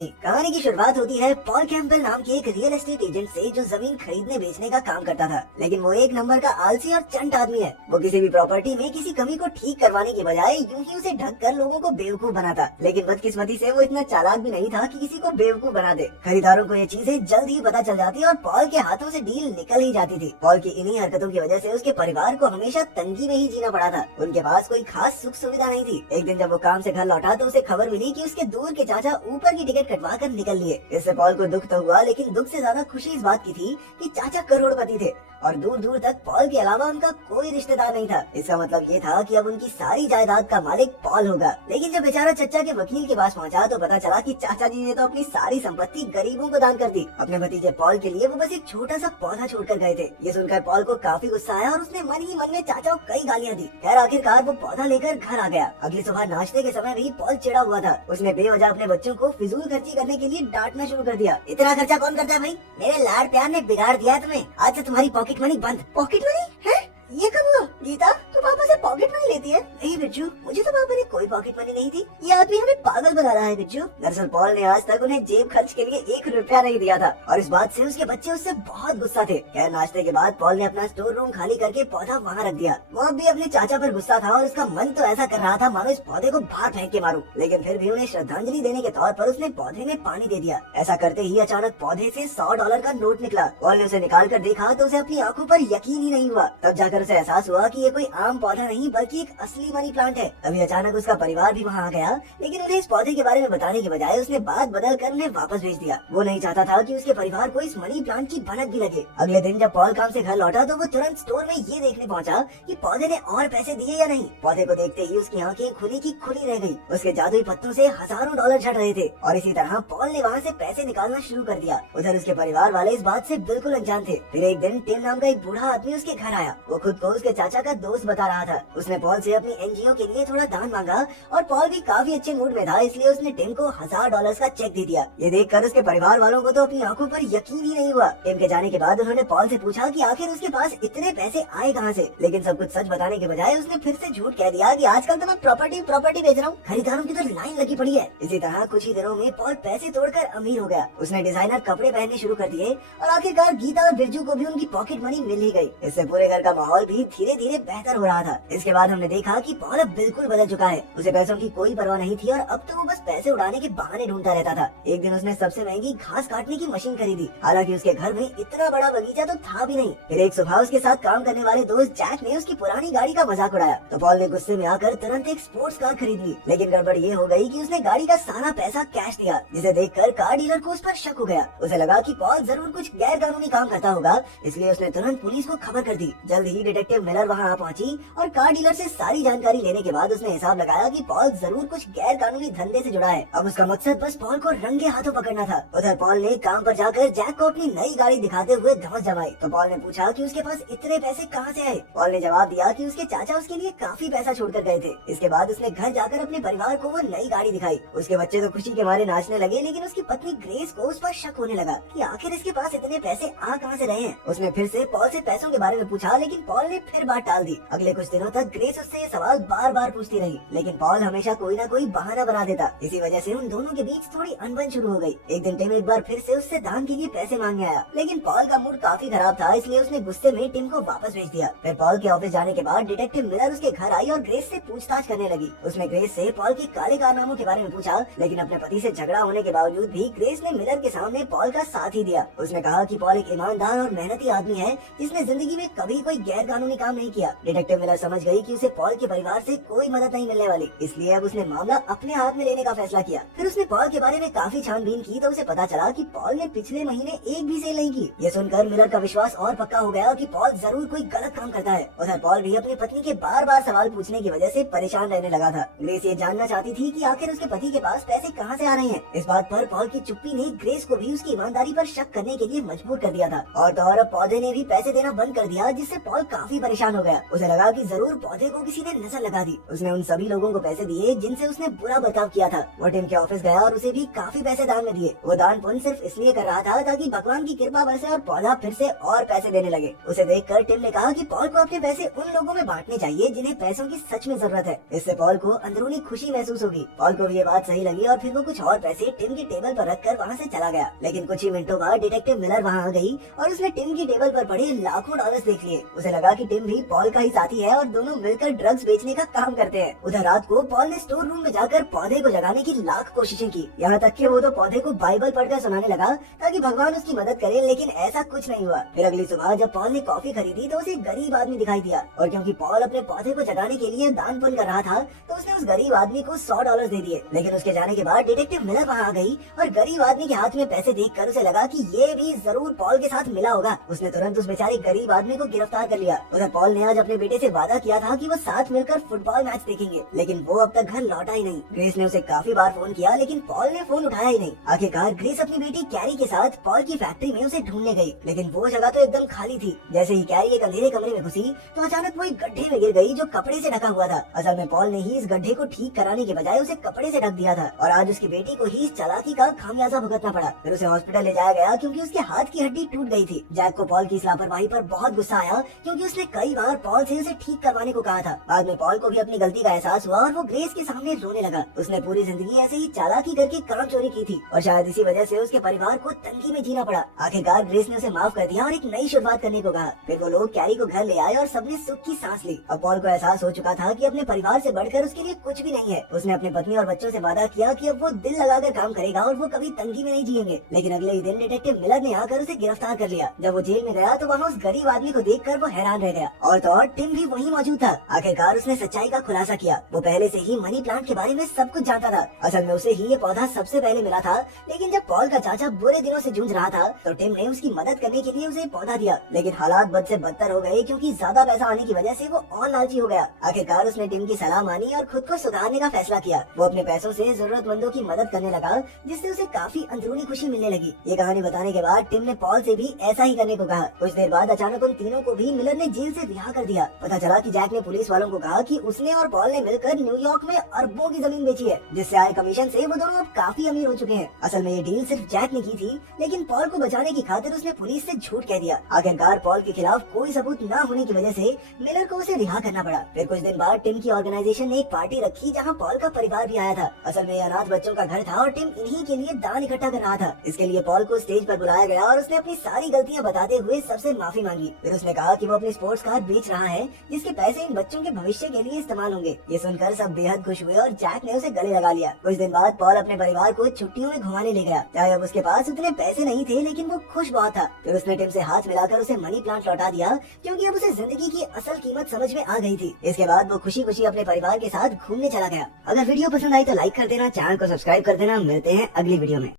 कहानी की शुरुआत होती है पॉल कैंपबेल नाम के एक रियल एस्टेट एजेंट से जो जमीन खरीदने बेचने का काम करता था। लेकिन वो एक नंबर का आलसी और चंट आदमी है। वो किसी भी प्रॉपर्टी में किसी कमी को ठीक करवाने की बजाय यूं ही उसे ढक कर लोगों को बेवकूफ बनाता। लेकिन बदकिस्मती से वो इतना चालाक भी नहीं था कि किसी को बेवकूफ बना दे। खरीदारों को ये चीजें जल्द ही पता चल जाती और पॉल के हाथों से डील निकल ही जाती थी। पॉल की इन्हीं हरकतों की वजह से उसके परिवार को हमेशा तंगी में ही जीना पड़ा था। उनके पास कोई खास सुख सुविधा नहीं थी। एक दिन जब वो काम से घर लौटा तो उसे खबर मिली कि उसके दूर के चाचा ऊपर की टिकट कटवा कर निकल लिए। इससे पॉल को दुख तो हुआ, लेकिन दुख से ज्यादा खुशी इस बात की थी कि चाचा करोड़पति थे और दूर दूर तक पॉल के अलावा उनका कोई रिश्तेदार नहीं था। इसका मतलब ये था कि अब उनकी सारी जायदाद का मालिक पॉल होगा। लेकिन जब बेचारा चचा के वकील के पास पहुंचा तो पता चला कि चाचा जी ने तो अपनी सारी संपत्ति गरीबों को दान कर दी। अपने भतीजे पॉल के लिए वो बस एक छोटा सा पौधा छोड़कर गए थे। ये सुनकर पॉल को काफी गुस्सा आया और उसने मन ही मन में चाचा को कई गालियां दी। खैर आखिरकार वो पौधा लेकर घर आ गया। अगली सुबह नाश्ते के समय भी पॉल चिढ़ा हुआ था। उसने बेवजह अपने बच्चों को फिजूल खर्ची करने के लिए डांटना शुरू कर दिया। इतना खर्चा कौन करता है भाई? मेरे लाड प्यार ने बिगाड़ दिया तुम्हें। आज से तुम्हारी पॉकेट मनी बंद। पॉकेट मनी है? ये कब हुआ? गीता, तू पापा से पॉकेट मनी लेती है? नहीं बिज्जू, मुझे तो पापा ने कोई पॉकेट मनी नहीं दी। ये आदमी हमें पागल बना रहा है बिज्जू। दरअसल पॉल ने आज तक उन्हें जेब खर्च के लिए 1 रुपया नहीं दिया था और इस बात से उसके बच्चे उससे बहुत गुस्सा थे। खैर नाश्ते के बाद पॉल ने अपना स्टोर रूम खाली करके पौधा वहाँ रख दिया। वो अब भी अपने चाचा पर गुस्सा था और उसका मन तो ऐसा कर रहा था मानो इस पौधे को बाहर फेंक के मारूं। लेकिन फिर भी उन्हें श्रद्धांजलि देने के तौर पर उसने पौधे में पानी दे दिया। ऐसा करते ही अचानक पौधे से $100 का नोट निकला। पॉल ने उसे निकाल कर देखा तो उसे अपनी आंखों पर यकीन ही नहीं हुआ। तब जाकर उसे एहसास हुआ कि ये कोई आम पौधा नहीं बल्कि एक असली मनी प्लांट है। तभी अचानक उसका परिवार भी वहाँ आ गया। लेकिन उन्हें इस पौधे के बारे में बताने के बजाय उसने बात बदल कर उन्हें वापस भेज दिया। वो नहीं चाहता था कि उसके परिवार को इस मनी प्लांट की भनक भी लगे। अगले दिन जब पॉल काम से घर लौटा तो वो तुरंत स्टोर में ये देखने पहुंचा कि पौधे ने और पैसे दिए या नहीं। पौधे को देखते ही उसकी आंखें खुली की खुली रह गई। उसके जादुई पत्तों से हजारों डॉलर झड़ रहे थे और इसी तरह पॉल ने वहाँ से पैसे निकालना शुरू कर दिया। उधर उसके परिवार वाले इस बात से बिल्कुल अनजान थे। फिर एक दिन टिम नाम का एक बूढ़ा आदमी उसके घर आया। वो खुद को उसके चाचा का दोस्त बता रहा था। उसने पॉल से अपनी एनजीओ के लिए थोड़ा दान मांगा और पॉल भी काफी अच्छे मूड में था, इसलिए उसने टिम को $1000 का चेक दे दिया। ये देखकर उसके परिवार वालों को तो अपनी आंखों पर यकीन ही नहीं हुआ। टिम के जाने के बाद उन्होंने पॉल से पूछा कि आखिर उसके पास इतने पैसे आए कहाँ से। लेकिन सब कुछ सच बताने के बजाय उसने फिर से झूठ कह दिया कि आजकल तो मैं प्रॉपर्टी बेच रहा हूँ, खरीदारों की तो लाइन लगी पड़ी है। इसी तरह कुछ ही दिनों में पॉल पैसे तोड़कर अमीर हो गया। उसने डिजाइनर कपड़े पहनने शुरू कर दिए और आखिरकार गीता और बिरजू को भी उनकी पॉकेट मनी मिल ही गई। इससे पूरे घर का माहौल भी धीरे धीरे बेहतर हो रहा था। इसके बाद हमने देखा कि पॉल अब बिल्कुल बदल चुका है। उसे पैसों की कोई परवाह नहीं थी और अब तो वो बस पैसे उड़ाने के बहाने ढूंढता रहता था। एक दिन उसने सबसे महंगी घास काटने की मशीन खरीदी। हालांकि उसके घर में इतना बड़ा बगीचा तो था भी नहीं। फिर एक सुबह उसके साथ काम करने वाले दोस्त जैक ने उसकी पुरानी गाड़ी का मजाक उड़ाया तो पॉल ने गुस्से में आकर तुरंत एक स्पोर्ट्स कार खरीद ली। लेकिन गड़बड़ ये हो गई कि उसने गाड़ी का सारा पैसा कैश दिया, जिसे देखकर कार डीलर को उस पर शक हो गया। उसे लगा कि पॉल जरूर कुछ गैर कानूनी काम करता होगा, इसलिए उसने तुरंत पुलिस को खबर कर दी। जल्द ही डिटेक्टिव मिलर वहाँ आ पहुंची और कार डीलर से सारी जानकारी लेने के बाद उसने हिसाब लगाया कि पॉल जरूर कुछ गैर कानूनी धंधे से जुड़ा है। अब उसका मकसद बस पॉल को रंगे हाथों पकड़ना था। उधर पॉल ने काम पर जाकर जैक को अपनी नई गाड़ी दिखाते हुए धौंस जमाई तो पॉल ने पूछा कि उसके पास इतने पैसे कहाँ से आए। पॉल ने जवाब दिया कि उसके चाचा उसके लिए काफी पैसा छोड़कर गए थे। इसके बाद उसने घर जाकर अपने परिवार को वो नई गाड़ी दिखाई। उसके बच्चे तो खुशी के मारे नाचने लगे, लेकिन उसकी पत्नी ग्रेस को उस पर शक होने लगा कि आखिर इसके पास इतने पैसे आ कहाँ से रहे हैं। उसने फिर से पॉल से पैसों के बारे में पूछा, लेकिन पॉल ने फिर बात टाल दी। अगले कुछ दिनों तक ग्रेस उससे ये सवाल बार बार पूछती रही, लेकिन पॉल हमेशा कोई ना कोई बहाना बना देता। इसी वजह से उन दोनों के बीच थोड़ी अनबन शुरू हो गई। एक दिन टिम एक बार फिर से उससे दान के लिए पैसे मांगने आया, लेकिन पॉल का मूड काफी खराब था, इसलिए उसने गुस्से में टिम को वापस भेज दिया। फिर पॉल के ऑफिस जाने के बाद डिटेक्टिव मिलर उसके घर आई और ग्रेस से पूछताछ करने लगी। उसने ग्रेस से पॉल के काले कारनामों के बारे में पूछा, लेकिन अपने पति से झगड़ा होने के बावजूद भी ग्रेस ने मिलर के सामने पॉल का साथ ही दिया। उसने कहा कि पॉल एक ईमानदार और मेहनती आदमी है जिसने जिंदगी में कभी कोई गैर कानूनी काम नहीं किया। डिटेक्टिव मिलर समझ गई कि उसे पॉल के परिवार से कोई मदद नहीं मिलने वाली, इसलिए अब उसने मामला अपने हाथ में लेने का फैसला किया। फिर उसने पॉल के बारे में काफी छानबीन की तो उसे पता चला कि पॉल ने पिछले महीने एक भी सेल नहीं की। ये सुनकर मिलर का विश्वास और पक्का हो गया कि पॉल जरूर कोई गलत काम करता है। उधर पॉल भी अपनी पत्नी के बार बार सवाल पूछने की वजह से परेशान रहने लगा था। ग्रेस ये जानना चाहती थी कि आखिर उसके पति के पास पैसे कहाँ से आ रहे हैं। इस बात पर पॉल की चुप्पी ने ग्रेस को भी उसकी ईमानदारी पर शक करने के लिए मजबूर कर दिया था। और तो और अब पौधे ने भी पैसे देना बंद कर दिया, जिससे पॉल काफी परेशान हो गया। गया। उसे लगा कि जरूर पौधे को किसी ने नजर लगा दी। उसने उन सभी लोगों को पैसे दिए जिनसे उसने बुरा बर्ताव किया था। वो टिम के ऑफिस गया और उसे भी काफी पैसे दान में दिए। वो दान पुण्य सिर्फ इसलिए कर रहा था ताकि भगवान की कृपा बरसे और पौधा फिर से और पैसे देने लगे। उसे देखकर टिम ने कहा कि पॉल को अपने पैसे उन लोगों में बांटने चाहिए जिन्हें पैसों की सच में जरूरत है। इससे पॉल को अंदरूनी खुशी महसूस होगी। पॉल को ये बात सही लगी और फिर वो कुछ और पैसे टिम की टेबल पर रखकर वहाँ से चला गया। लेकिन कुछ ही मिनटों बाद डिटेक्टिव मिलर वहाँ आ गई और उसने टिम की टेबल पर पड़े लाखों डॉलर्स देख लिए। उसे लगा कि टिम भी पॉल का ही साथी है और दोनों मिलकर ड्रग्स बेचने का काम करते हैं। उधर रात को पॉल ने स्टोर रूम में जाकर पौधे को जगाने की लाख कोशिशें की। यहाँ तक कि वो तो पौधे को बाइबल पढ़कर सुनाने लगा ताकि भगवान उसकी मदद करे, लेकिन ऐसा कुछ नहीं हुआ। फिर अगली सुबह जब पॉल ने कॉफी खरीदी तो उसे एक गरीब आदमी दिखाई दिया और क्योंकि पॉल अपने पौधे को जगाने के लिए दान पुण्य कर रहा था तो उसने उस गरीब आदमी को $100 दे दिए। लेकिन उसके जाने के बाद डिटेक्टिव मिलर वहाँ आ गई और गरीब आदमी के हाथ में पैसे देखकर उसे लगा कि ये भी जरूर पॉल के साथ मिला होगा। उसने तुरंत उस बेचारे गरीब आदमी को गिरफ्तार कर लिया। उधर पॉल ने आज अपने बेटे से वादा किया था कि वो साथ मिलकर फुटबॉल मैच देखेंगे, लेकिन वो अब तक घर लौटा ही नहीं। ग्रेस ने उसे काफी बार फोन किया लेकिन पॉल ने फोन उठाया ही नहीं। आखिरकार ग्रेस अपनी बेटी कैरी के साथ पॉल की फैक्ट्री में उसे ढूंढने गई, लेकिन वो जगह तो एकदम खाली थी। जैसे ही कैरी एक अंधेरे कमरे में घुसी तो अचानक वो एक गड्ढे में गिर गई जो कपड़े से ढका हुआ था। असल में पॉल ने ही इस गड्ढे को ठीक कराने के बजाय उसे कपड़े से ढक दिया था और आज उसकी बेटी को ही इस चालाकी का खामियाजा भुगतना पड़ा। फिर उसे हॉस्पिटल ले जाया गया क्योंकि उसके हाथ की हड्डी टूट गई थी। जैक को पॉल की इस लापरवाही पर बहुत गुस्सा आया क्योंकि उसने कई बार पॉल से उसे ठीक करवाने को कहा था। बाद में पॉल को भी अपनी गलती का एहसास हुआ और वो ग्रेस के सामने रोने लगा। उसने पूरी जिंदगी ऐसे ही चालाकी करके काम चोरी की थी और शायद इसी वजह से उसके परिवार को तंगी में जीना पड़ा। आखिरकार ग्रेस ने उसे माफ कर दिया और एक नई शुरुआत करने को कहा। फिर वो लोग कैरी को घर ले आए और सबने सुख की सांस ली। अब पॉल को एहसास हो चुका था कि अपने परिवार से बढ़कर उसके लिए कुछ भी नहीं है। उसने अपनी पत्नी और बच्चों से वादा किया कि अब वो दिल लगाकर काम करेगा और वो कभी तंगी में नहीं जिएंगे। लेकिन अगले ही दिन डिटेक्टिव मिलर ने आकर उसे गिरफ्तार कर लिया। जब वो जेल में गया तो वहाँ उस गरीब आदमी को देखकर वो हैरान रह गया और तो और टिम भी वहीं मौजूद था। आखिरकार उसने सच्चाई का खुलासा किया। वो पहले से ही मनी प्लांट के बारे में सब कुछ जानता था। असल में उसे ही ये पौधा सबसे पहले मिला था, लेकिन जब पॉल का चाचा बुरे दिनों से जूझ रहा था तो टिम ने उसकी मदद करने के लिए उसे पौधा दिया। लेकिन हालात बद से बदतर हो गए क्योंकि ज्यादा पैसा आने की वजह से वो और लालची हो गया। आखिरकार उसने टिम की सलाह मानी और खुद को सुधारने का फैसला किया। वो अपने पैसों से जरूरतमंदों की मदद करने लगा जिससे उसे काफी अंदरूनी खुशी मिलने लगी। ये कहानी बताने के बाद टिम ने पॉल से भी ऐसा ही करने को कहा। कुछ देर बाद अचानक उन तीनों को भी मिलर ने जेल से रिहा कर दिया। पता चला कि जैक ने पुलिस वालों को कहा कि उसने और पॉल ने मिलकर न्यूयॉर्क में अरबों की जमीन बेची है, जिससे आए कमीशन से वो दोनों अब काफी अमीर हो चुके हैं। असल में ये डील सिर्फ जैक ने की थी, लेकिन पॉल को बचाने की खातिर उसने पुलिस से झूठ कह दिया। आखिरकार पॉल के खिलाफ कोई सबूत न होने की वजह से मिलर को उसे रिहा करना पड़ा। फिर कुछ दिन बाद टिम की ऑर्गेनाइजेशन ने एक पार्टी रखी जहाँ पॉल का परिवार भी आया था। असल में अनाथ बच्चों का घर था और टिम इन्हीं के लिए दान इकट्ठा कर रहा था। इसके लिए पॉल को स्टेज पर बुलाया गया और उसने अपनी सारी गलतियाँ बताते हुए सबसे माफी मांगी। फिर उसने कहा कि वो अपनी स्पोर्ट्स कार बेच रहा है जिसके पैसे इन बच्चों के भविष्य के लिए इस्तेमाल होंगे। ये सुनकर सब बेहद खुश हुए और जैक ने उसे गले लगा लिया। कुछ दिन बाद पॉल अपने परिवार को छुट्टियों में घुमाने ले गया। चाहे अब उसके पास उतने पैसे नहीं थे, लेकिन वो खुश बहुत था। फिर उसने टिम से हाथ मिलाकर उसे मनी प्लांट लौटा दिया क्योंकि अब उसे जिंदगी की असल कीमत समझ में आ गई थी। इसके बाद वो खुशी खुशी अपने परिवार के साथ घूमने चला गया। अगर वीडियो पसंद आई तो लाइक कर देना, चैनल को सब्सक्राइब कर देना। मिलते हैं अगली वीडियो में।